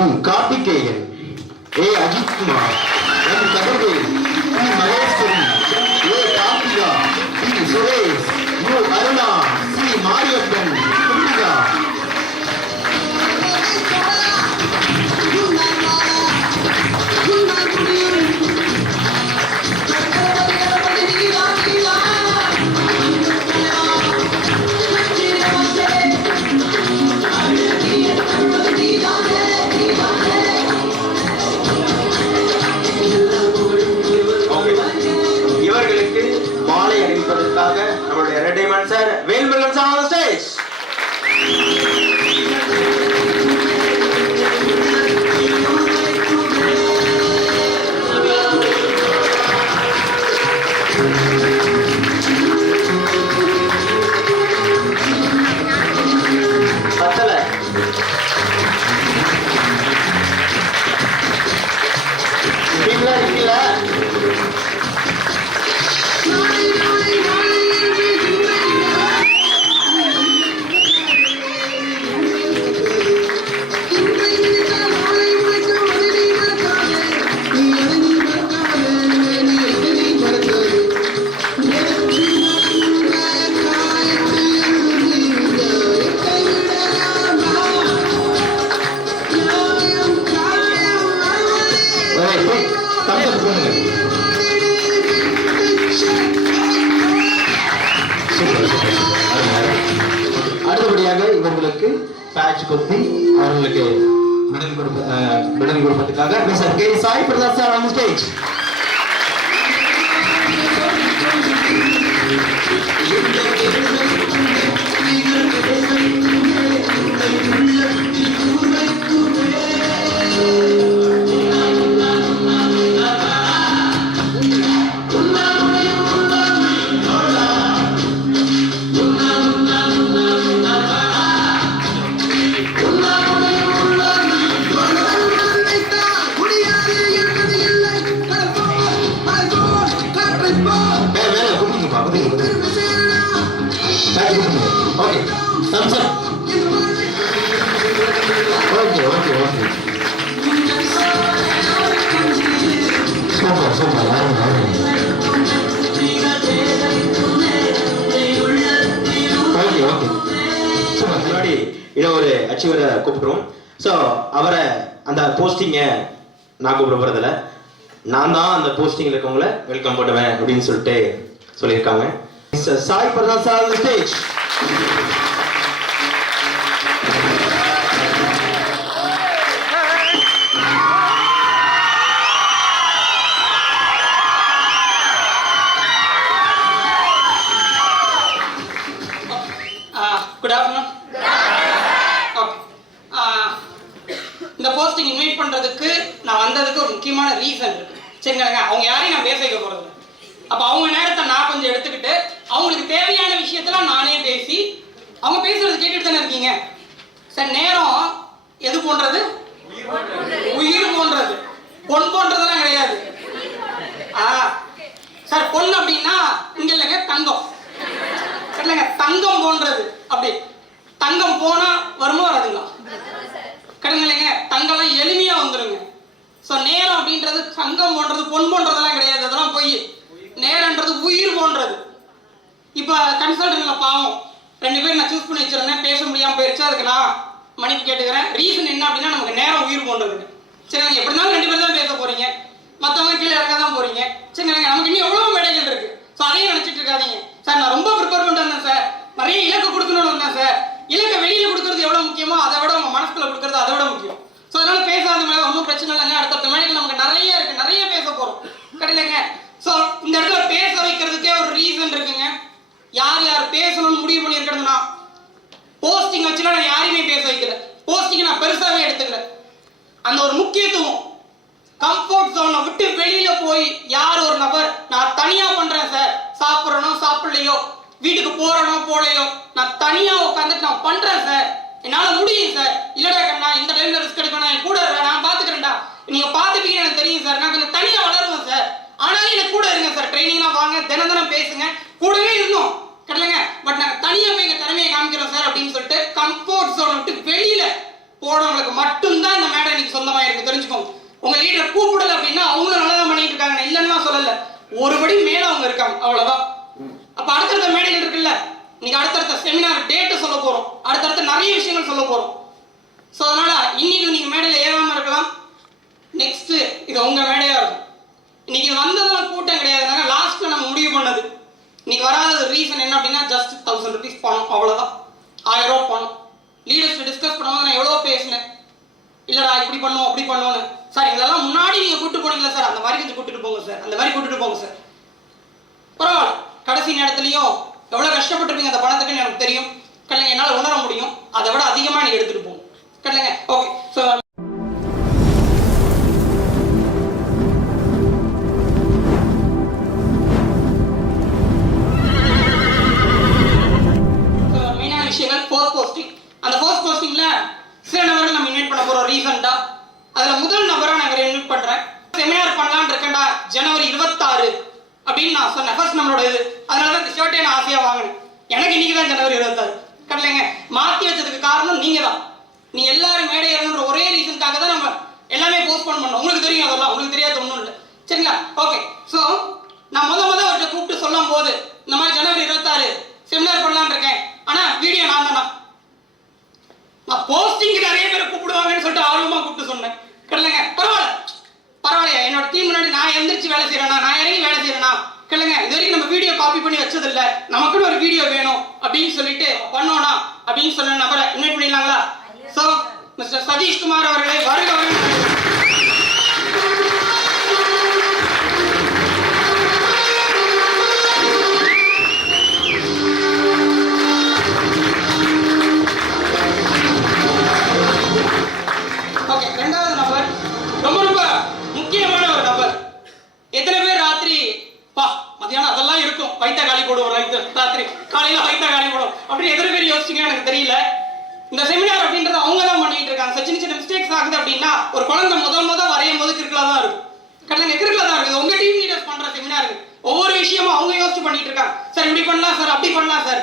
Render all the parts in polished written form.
Karthikeyan, A Ajith Kumar, M Kathirvel, P Maheswari, A Karthika, P Suresh, U Aruna, C Mariappan, Kuttika. நம்மளுடைய entertainment sir Velmurugan sir on stage. பத்தல இல்ல அடுத்தபடியாக இவர்களுக்கு பேட்ச் கொத்தி அவர்களுக்கு மெடல் கொடுப்பதற்காக mister K Sai Pratap sir on stage. இன்னொரு அச்சீவரை கூப்பிடுறோம். ஸோ அவரை அந்த போஸ்டிங்கை நான் கூப்பிட போறதில்ல, நான் தான் அந்த போஸ்டிங்ல இருக்கவங்கள வெல்கம் பண்ணுவேன் அப்படின்னு சொல்லிட்டு சொல்லியிருக்காங்க. Sai Pratap sir on stage. Good afternoon. இந்த போஸ்டிங் இன்வைட் பண்றதுக்கு நான் வந்ததுக்கு ஒரு முக்கியமான ரீசன் இருக்கு. சரிங்களா, அவங்க யாரையும் நான் பேச வைக்க போறது. அப்ப அவங்க நேரத்தை நான் கொஞ்சம் எடுத்துக்கிட்டு அவங்களுக்கு தேவையான விஷயத்தெல்லாம் நானே பேசி அவங்க பேசுறது கேட்டுட்டு தானே இருக்கீங்க சார். நேரம் எது போன்றது? உயிர் போன்றது. பொன் போன்றதெல்லாம் கிடையாது சார். பொன் அப்படின்னா இங்க இல்லைங்க, தங்கம் இல்லைங்க, தங்கம் போன்றது. அப்படி தங்கம் போனா வருமா வராதுங்களா? கிடைங்களைங்க, தங்கம்லாம் எளிமையா வந்துருங்க. ஸோ நேரம் அப்படின்றது தங்கம் போன்றது, பொன் போன்றதெல்லாம் கிடையாது. அதெல்லாம் போய் நேரம்ன்றது உயிர் போன்றது. இப்போ கன்சல்டன்ட்ல பாவம் 2 பேர் நான் சூஸ் பண்ணி வச்சிருந்தேன், பேச முடியாமல் போயிடுச்சு. அதுக்கு நான் மன்னிப்பு கேட்டுக்கிறேன். ரீசன் என்ன அப்படின்னா நமக்கு நேரம் உயிர் போன்றது. சரி, எப்படி இருந்தாலும் 2 பேர் தான் பேச போறீங்க, மற்றவங்க கீழே இறக்க தான் போறீங்க. சரிங்க, நமக்கு இன்னும் எவ்வளவு மேடைகள் இருக்கு. ஸோ அதையும் நினைச்சிட்டு இருக்காதீங்க சார். நான் ரொம்ப ப்ரிப்பேர் பண்ணிட்டு வந்தேன் சார், நிறைய இலக்கு கொடுக்கணும்னு வந்தேன் சார். இலக்கை வெளியில கொடுக்கறது எவ்வளவு முக்கியமோ அதை விட உங்க மனசுக்குள்ள கொடுக்கறது அதை விட முக்கியம். ஸோ அதனால பேசாத மேலே ஒன்றும் பிரச்சனை இல்லைங்க. அடுத்த மேடைகள் நமக்கு நிறைய இருக்கு, நிறைய பேச போறோம். கிடையிலங்க. ஸோ இந்த இடத்துல பேச வைக்கிறதுக்கே ஒரு ரீசன் இருக்குங்க. யார் யார் பேசணும்னு முடிவு பண்ணியிருக்கிறதுனா போஸ்டிங் வச்சுலாம் நான் யாரையுமே பேச வைக்கல. போஸ்டிங் நான் பெருசாவே எடுத்துக்கல. அந்த ஒரு முக்கியத்துவம் கம்ஃபர்ட் ஜோனை விட்டு வெளியில போய் யார் ஒரு நபர் நான் தனியா பண்றேன் சார், சாப்பிட்றனோ சாப்பிடலையோ, வீட்டுக்கு போறனோ போலையோ, நான் தனியா உட்காந்துட்டு நான் பண்றேன் சார், என்னால முடியும் சார். இல்லடா கண்ணா, இந்த டைம்ல ரிஸ்க் எடுக்கணும், என் கூட இருக்க, நான் பாத்துக்கிறேன்டா, நீங்க பாத்துப்பீங்கன்னு எனக்கு தெரியும் சார், நான் கொஞ்சம் தனியா வளருவேன் சார், ஆனாலும் எனக்கு கூட இருங்க சார், ட்ரைனிங்லாம் வாங்க, தினம் தினம் பேசுங்க, கூடவே இருந்தோம் கடலைங்க. பட் நாங்க தனியா போய் எங்க திறமையை காமிக்கிறோம் சார் அப்படின்னு சொல்லிட்டு கம்ஃபர்ட் ஜோனை விட்டு வெளியில போனவங்களுக்கு மட்டும்தான் இந்த மேடை இன்னைக்கு உங்க லீடர் கூப்பிடல அப்படின்னா அவங்களும் நல்லா தான் பண்ணிட்டு இருக்காங்க, இல்லைன்னா சொல்லல, ஒருபடி மேல அவங்க இருக்காங்க, அவ்வளவுதான். அப்ப அடுத்தடுத்த மேடைகள் இருக்குல்ல, இன்னைக்கு அடுத்தடுத்த செமினார் டேட்டு சொல்ல போறோம், அடுத்தடுத்த நிறைய விஷயங்கள் சொல்ல போறோம். ஸோ அதனால இன்னைக்கு நீங்க மேடையில் ஏறாம இருக்கலாம், நெக்ஸ்ட் இது உங்க மேடையா இருக்கும். இன்னைக்கு வந்ததெல்லாம் கூட்டம் கிடையாதுனால லாஸ்ட்ல நம்ம முடிவு பண்ணது, இன்னைக்கு வராத ரீசன் என்ன அப்படின்னா ஜஸ்ட் 1000 rupees பணம், அவ்வளவுதான். 1000 ரூபாய் பணம். லீடர்ஸ் டிஸ்கஸ் பண்ணும்போது நான் எவ்வளோ பேசினேன், இல்லடா இப்படி பண்ணுவோம் அப்படி பண்ணுவோன்னு. சார் இதெல்லாம் முன்னாடி நீங்க கூட்டு போனீங்களா சார், அந்த மாதிரி கொஞ்சம் கூட்டிட்டு போங்க சார், அந்த மாதிரி கூட்டிட்டு போங்க சார். பரவாயில்ல, கடைசி நேரத்துலையும் எவ்வளோ கஷ்டப்பட்டிருப்பீங்க அந்த பணத்துக்குன்னு எனக்கு தெரியும். கல்லைங்க என்னால் உணர முடியும், அதை விட அதிகமாக நீங்க எடுத்துட்டு போங்க. கல்லைங்க ஓகே. ஸோ அந்த ஃபர்ஸ்ட் போஸ்டிங்ல சில நபர்கள் நம்ம இன்வைட் பண்ண போறோம் ரீசெண்டா. அதுல முதல் நபரா நான் இவரை இன்வைட் பண்றேன். செமினார் பண்ணலாம்னு இருக்கேன்டா ஜனவரி 26 அப்படின்னு நான் சொன்னேன், ஃபர்ஸ்ட் நம்மளோட இது. அதனால தான் இந்த ஷர்ட்டை நான் ஆசையா வாங்கினேன். எனக்கு இன்னைக்கு தான் ஜனவரி 26. கடலைங்க மாத்தி வச்சதுக்கு காரணம் நீங்க தான். நீங்க எல்லாரும் மேடை ஏறணுன்ற ஒரே ரீசனுக்காக தான் நம்ம எல்லாமே போஸ்ட்போன் பண்ணோம். உங்களுக்கு தெரியும், அதெல்லாம் உங்களுக்கு தெரியாத ஒன்றும் இல்லை, சரிங்களா? ஓகே. ஸோ நான் அவர்கிட்ட கூப்பிட்டு சொல்லும் போது இந்த மாதிரி ஜனவரி 26 செமினார் பண்ணலாம்னு இருக்கேன், ஆனா வீடியோ நான் தானா, நான் போஸ்டிங் நிறைய பேர் கூப்பிடுவாங்கன்னு சொல்லிட்டு ஆர்வமா கூப்பிட்டு சொன்னேன். கேளுங்க, பரவாயில்லையா, என்னோட டீம் முன்னாடி நான் எந்திரிச்சு வேலை செய்யறேனா, நான் இறங்கி வேலை செய்யறேனா, கேளுங்க, இது வரைக்கும் நம்ம வீடியோ காப்பி பண்ணி வச்சது இல்ல, நமக்குன்னு ஒரு வீடியோ வேணும் அப்படின்னு சொல்லிட்டு பண்ணோனா அப்படின்னு சொன்ன நபரை இன்வைட் பண்ணிடலாங்களா? சோ மிஸ்டர் சதீஷ் குமார் அவர்களை வருக வருக. ரெண்டாவது நபர் ரொம்ப ரொம்ப முக்கியமான ஒரு நபர். எத்தனை பேர் ராத்திரி மத்தியானம் அதெல்லாம் இருக்கும், வைத்த காலி போடுவோம், ராத்திரி காலையில வைத்த காலி போடுவோம் அப்படின்னு எத்தனை பேர் யோசிச்சீங்க எனக்கு தெரியல. இந்த செமினார் அப்படின்றது அவங்க தான் பண்ணிட்டு இருக்காங்க. சின்ன சின்ன மிஸ்டேக்ஸ் ஆகுது அப்படின்னா ஒரு குழந்தை முதல் வரையும் போது கிறுக்கலா தான் இருக்கும், கடந்த கிறுக்கலா தான் இருக்குது. உங்க டீம் லீடர்ஸ் பண்ற செமினாருக்கு ஒவ்வொரு விஷயமும் அவங்க யோசிச்சு பண்ணிட்டு இருக்காங்க. சார் இப்படி பண்ணலாம் சார், அப்படி பண்ணலாம் சார்.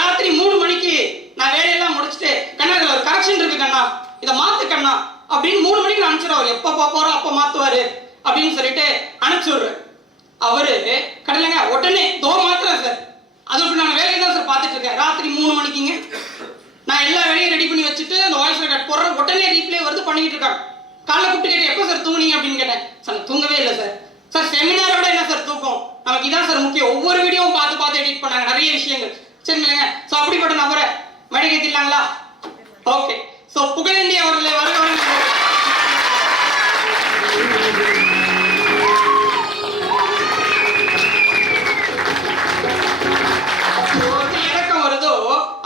ராத்திரி 3 மணிக்கு நான் வேலையெல்லாம் முடிச்சுட்டு, கண்ணா இதுல ஒரு கரெக்ஷன் இருக்கு கண்ணா, இதை மாத்து கண்ணா அப்படின்னு 3 மணிக்கு நான் அனுப்பிச்சிடுவார். எப்ப போறோம் அப்ப மாத்துவாரு அப்படின்னு சொல்லிட்டு அனுப்பிச்சு விடுறேன். அவரு கடலைங்க உடனே மாத்துறேன் சார், அதுக்கு நான் வேலையை தான் சார் பார்த்துட்டு இருக்கேன். ராத்திரி 3 மணிக்குங்க நான் எல்லா வேலையும் ரெடி பண்ணி வச்சுட்டு அந்த வாய்ஸ் ரெக்கார்ட் போடுறேன், உடனே ரீப்ளே வருது, பண்ணிட்டு இருக்காங்க. காலைல கூப்பிட்டு கேட்டேன், எப்போ சார் தூங்குனீங்க அப்படின்னு கேட்டேன். சார் தூங்கவே இல்லை சார். சார் செமினாரோட என்ன சார் தூக்கம், நமக்கு இதான் சார் முக்கியம். ஒவ்வொரு வீடியோவும் பார்த்து எடிட் பண்ணாங்க, நிறைய விஷயங்கள், சரிங்களா? ஸோ அப்படிப்பட்ட நபரை மேடை ஏற்றிடலாங்களா? ஓகே. ஸோ புகழேந்தி அவர்களை வருக இறக்கம் வருதோ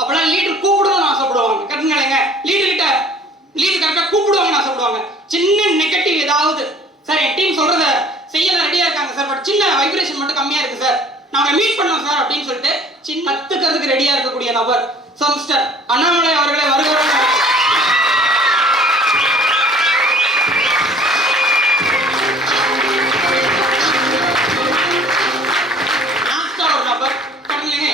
அப்பெல்லாம் லீடர் கூப்பிடுவோம் ஆசைப்படுவாங்க. கரெக்டுங்களேங்க, லீடர் கரெக்டாக கூப்பிடுவாங்கன்னு ஆசைப்படுவாங்க. சின்ன நெகட்டிவ் ஏதாவது, சார் என் டீம் சொல்றத செய்ய ரெடியா இருக்காங்க சார், பட் சின்ன வைப்ரேஷன் மட்டும் கம்மியா இருக்கு சார், நாங்க மீட் பண்ணோம் சார் அப்படின்னு சொல்லிட்டு சின்ன கத்துக்கிறதுக்கு ரெடியா இருக்கக்கூடிய நபர் ஸோ மிஸ்டர் அண்ணாமலை அவர்களை வருகிறோம்.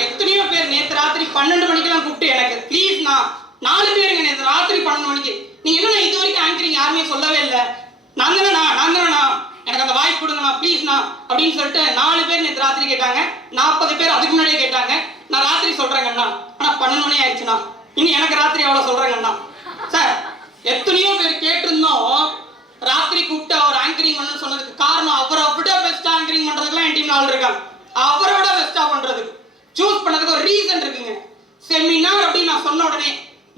எத்தனையோ பேர் நேற்று ராத்திரி 12 மணிக்கெல்லாம் கூப்பிட்டு எனக்கு ப்ளீஸ் நான் 4 பேருங்க நேற்று ராத்திரி 12 மணிக்கு நீங்க என்ன இது வரைக்கும் ஆங்கரிங் யாருமே சொல்லவே இல்லை, நான் தானேண்ணா எனக்கு அந்த வாய்ப்பு கொடுங்கண்ணா ப்ளீஸ்ண்ணா அப்படின்னு சொல்லிட்டு 4 பேர் நேற்று ராத்திரி கேட்டாங்க. 40 பேர் அதுக்கு முன்னாடியே கேட்டாங்க. நான் ராத்திரி சொல்றேங்கண்ணா, ஆனா 12 மணி ஆயிடுச்சுண்ணா, இனி எனக்கு ராத்திரி அவ்வளவு சொல்றேங்கண்ணா. சார் எத்தனையோ பேர் கேட்டிருந்தோம், ராத்திரி கூப்பிட்டு அவர் ஆங்கரிங் பண்ணு சொன்னதுக்கு காரணம் அவரை விட பெஸ்ட் ஆங்கரிங் பண்றதுக்குலாம் என் டீம் ஆள் இருக்காங்க. அவரோட பெஸ்டா பண்றதுக்கு சூஸ் பண்ணதுக்கு ஒரு ரீசன் இருக்குங்க. செமினார் அப்படின்னு நான் சொன்ன உடனே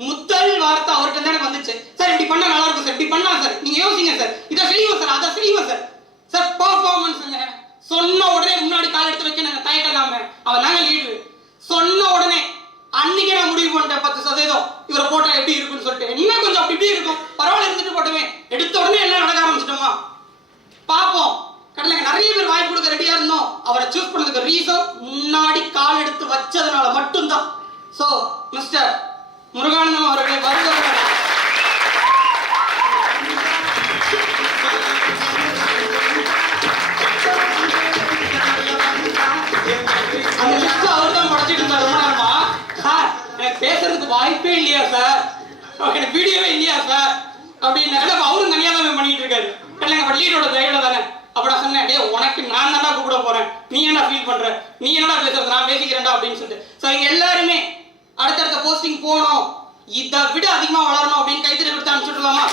முதல் வார்த்தை அவர்கிட்ட தான் எனக்கு வந்துச்சு. சார் இப்படி பண்ணா நல்லா இருக்கும் சார், இப்படி பண்ணலாம் சார், நீங்க யோசிங்க சார், இதை செய்வோம் சார், அதை செய்வோம் சார். சார் பெர்ஃபார்மன்ஸ்ங்க சொன்ன உடனே முன்னாடி கால் எடுத்து வைக்க நாங்க தயக்கலாம, அவன் நாங்க லீடர் சொன்ன உடனே அன்னைக்கே நான் முடிவு பண்ணிட்டேன் 10% இவரை போட்டா எப்படி இருக்குன்னு சொல்லிட்டு. இன்னும் கொஞ்சம் அப்படி இப்படி இருக்கும், பரவாயில்ல இருந்துட்டு போட்டுமே, எடுத்த உடனே எல்லாம் நடக்க ஆரம்பிச்சிட்டோமா பாப்போம். கடலைங்க நிறைய பேர் வாய்ப்பு கொடுக்க ரெடியா இருந்தோம். அவரை சூஸ் பண்ணதுக்கு ரீசன் முன்னாடி கால் எடுத்து வச்சதுனால மட்டும்தான். சோ மிஸ்டர் முருகானந்தம் அவர்களை வருகிறவர்கள் அந்த லிஸ்ட் அவர் தான் படிச்சுட்டு இருந்தார் ரொம்ப நேரமா. சார் எனக்கு பேசுறதுக்கு வாய்ப்பே இல்லையா சார், எனக்கு வீடியோவே இல்லையா சார் அப்படின்னு அவரும் தனியாக தான் பண்ணிட்டு இருக்காரு. இல்லைங்க எனக்கு நான் தான்டா கூப்பிட போறேன், நீ என்ன ஃபீல் பண்ற, நீ என்னடா பேசுறது, நான் பேசிக்கிறேன்டா அப்படின்னு சொல்லிட்டு. ஸோ இங்க எல்லாருமே அடுத்தடுத்த போஸ்டிங் போகணும், இதை விட அதிகமா வளரணும் அப்படின்னு கைத்தறி கொடுத்து அனுப்பிச்சுடலாமா?